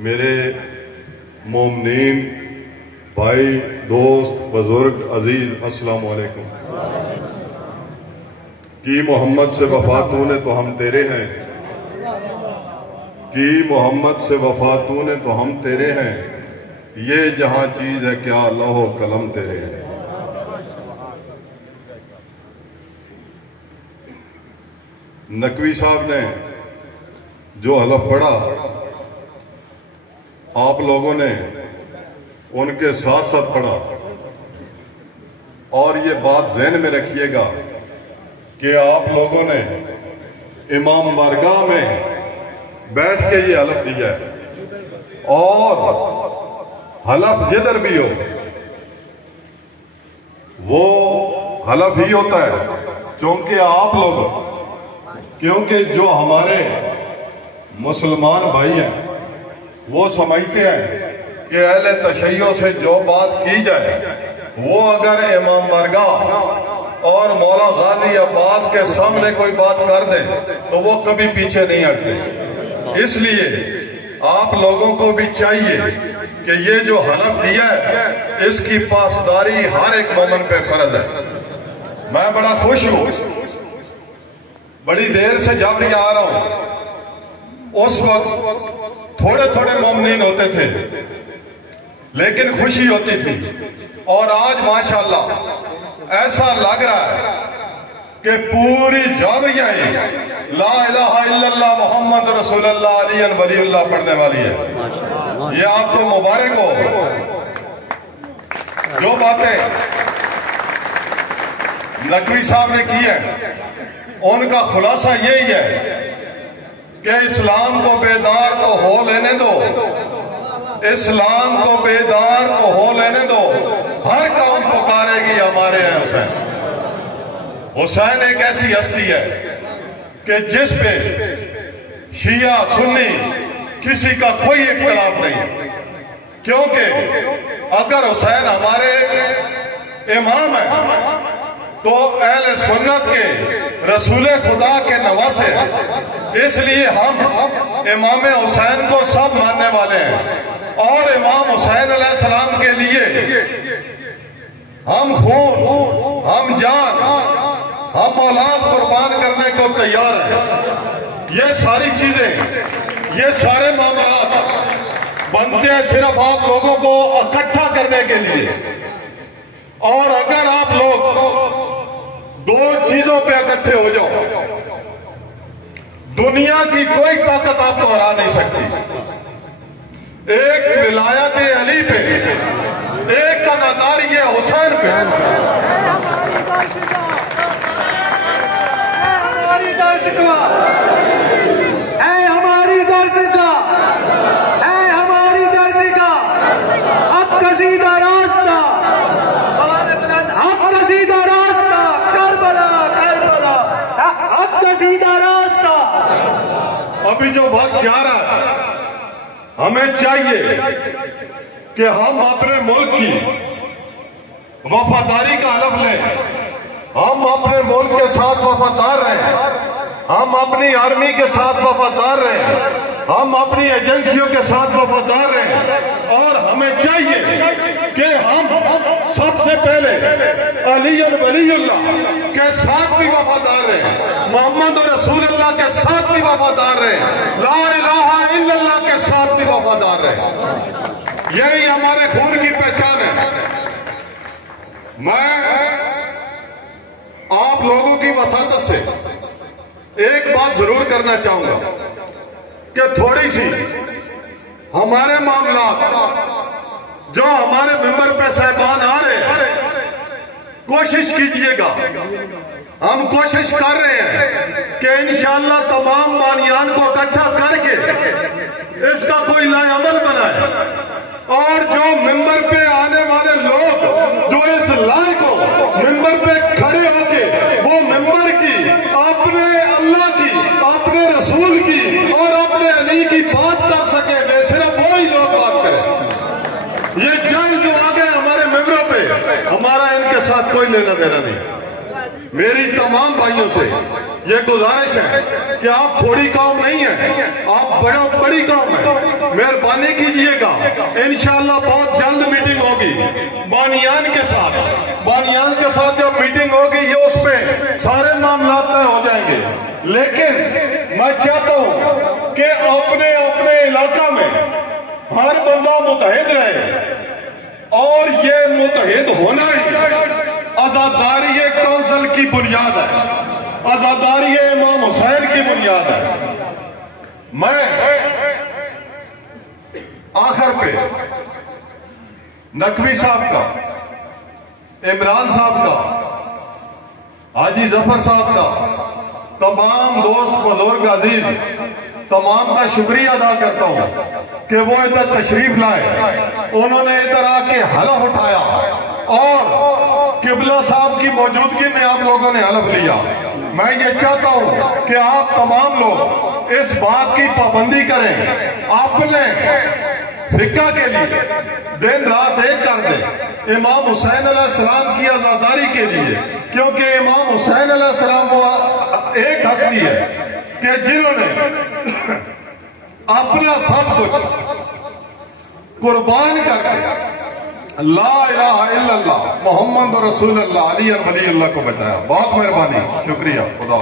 मेरे मोमिनीन भाई, दोस्त, बुजुर्ग, अजीज, अस्सलाम वालेकुम। कि मोहम्मद से वफा तूने तो हम तेरे हैं, कि मोहम्मद से वफा तूने तो हम तेरे हैं, ये जहां चीज है क्या लौह कलम तेरे हैं। नकवी साहब ने जो हलफ पढ़ा, आप लोगों ने उनके साथ साथ पढ़ा, और ये बात ज़हन में रखिएगा कि आप लोगों ने इमाम बारगाह में बैठ के ये हलफ दिया है, और हलफ जिधर भी हो वो हलफ ही होता है, क्योंकि आप लोग, क्योंकि जो हमारे मुसलमान भाई हैं वो समझते हैं कि अहले तशय्यो से जो बात की जाए वो अगर इमाम बारगाह और मौला गाजी अब्बास के सामने कोई बात कर दे तो वो कभी पीछे नहीं हटते। इसलिए आप लोगों को भी चाहिए कि ये जो हलफ दिया है इसकी पासदारी हर एक मोमिन पे फर्ज है। मैं बड़ा खुश हूं, बड़ी देर से जब ये आ रहा हूं, उस वक्त थोड़े थोड़े मोमिनीन होते थे लेकिन खुशी होती थी, और आज माशाअल्लाह ऐसा लग रहा है कि पूरी जावरिया ला इलाहा इल्लल्लाह मुहम्मद रसूलुल्लाह अली वलीउल्लाह पढ़ने वाली है। ये आपको मुबारक हो। जो बातें नकवी साहब ने की है उनका खुलासा यही है कि इस्लाम को बेदार तो हो लेने दो, इस्लाम को बेदार तो हो लेने दो, हर कौम पुकारेगी हमारे हुसैन। हुसैन एक ऐसी हस्ती है कि जिस पे शिया सुन्नी किसी का कोई इख्तिलाफ नहीं है, क्योंकि अगर हुसैन हमारे इमाम है तो अहले सुन्नत के रसूल खुदा के नवासे हैं। इसलिए हम इमाम हुसैन को सब मानने वाले हैं, और इमाम हुसैन अलैहिस्सलाम के लिए हम खून, हम जान, हम औलाद कुर्बान करने को तैयार हैं। ये सारी चीजें, ये सारे मामला बनते हैं सिर्फ आप लोगों को इकट्ठा करने के लिए, और अगर आप लोग दो चीजों पे इकट्ठे हो जाओ, दुनिया की कोई ताकत आपको हरा नहीं सकती। एक विलायत अली पे, एक अज़ादारी हुसैन पे। हमारी दर्शका है, हमारी दर्शका है, हमारी दर्शका हक का सीधा रास्ता, हक का सीधा रास्ता, करबला करबला हक का सीधा रास्ता। अभी जो वक्त जा रहा है, हमें चाहिए कि हम अपने मुल्क की वफादारी का हलफ लें, हम अपने मुल्क के साथ वफादार रहें, हम अपनी आर्मी के साथ वफादार रहें, हम अपनी एजेंसियों के साथ वफादार रहें, और हमें चाहिए कि हम सबसे पहले अली वलीउल्लाह के साथ भी वफादार रहें, मोहम्मद रसूलुल्लाह के साथ भी वफादार रहें, ला इलाहा इल्लल्लाह के साथ भी वफादार रहें। यही हमारे खून की पहचान है। मैं आप लोगों की वसातत से एक बात जरूर करना चाहूंगा कि थोड़ी सी हमारे मामला जो हमारे मेंबर पे साहबान आ रहे हैं, कोशिश कीजिएगा, हम कोशिश कर रहे हैं कि इंशाअल्लाह तमाम बानियान को इकट्ठा करके इसका कोई लाएअमल बनाए, और जो मेंबर पे आने वाले लोग जो इस लायक हो मेंबर पे खड़े होके वो मेंबर की, अपने अल्लाह की, अपने रसूल की और अपने अली की बात कर सके, वे सिर्फ वही लोग बात करें। ये जंग जो आ गए हमारे मेंबरों पे, हमारा इनके साथ कोई लेना देना नहीं। मेरी तमाम भाइयों से ये गुजारिश है कि आप थोड़ी कौम नहीं है, आप बड़ी कौम है, मेहरबानी कीजिएगा। इंशाअल्लाह बहुत जल्द मीटिंग होगी बानियान के साथ जब मीटिंग होगी ये उसमें सारे मामला तय हो जाएंगे। लेकिन मैं चाहता हूं कि अपने अपने इलाका में हर बंदा मुतहिद रहे और ये मुतहिद होना ही आजादारी काउंसिल की बुनियाद है, आजादारी इमाम हुसैन की बुनियाद है। मैं आखिर पे नकवी साहब का, इमरान साहब का, हाजी जफर साहब का, तमाम दोस्त बुजुर्ग अजीज तमाम का शुक्रिया अदा करता हूं कि वो इधर तशरीफ लाए, उन्होंने इधर आके हलफ उठाया और किबला साहब की मौजूदगी में आप लोगों ने हलफ लिया। मैं ये चाहता हूं कि आप तमाम लोग इस बात की पाबंदी करें, अपने फिक्का के लिए दिन रात एक कर दें इमाम हुसैन अलैहिस्सलाम की आजादारी के लिए, क्योंकि इमाम हुसैन अलैहिस्सलाम वो एक हस्ती है कि जिन्होंने अपना सब कुछ कुर्बान करके ला इलाहा इल्लल्लाह मोहम्मद रसूलुल्लाह अली वली अल्लाह को बचाया। बहुत मेहरबानी, शुक्रिया, खुदा।